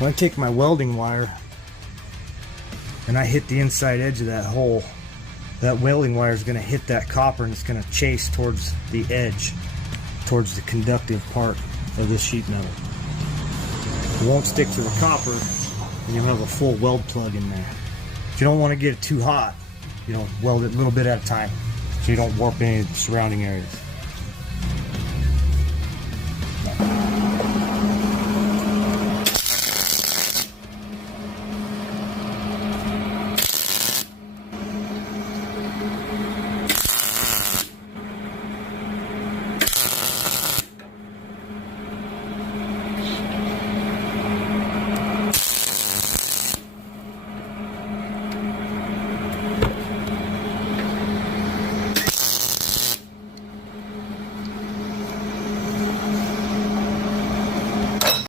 When I take my welding wire and I hit the inside edge of that hole, that welding wire is going to hit that copper and it's going to chase towards the edge, towards the conductive part of this sheet metal. It won't stick to the copper and you'll have a full weld plug in there. If you don't want to get it too hot, weld it a little bit at a time so you don't warp any of the surrounding areas.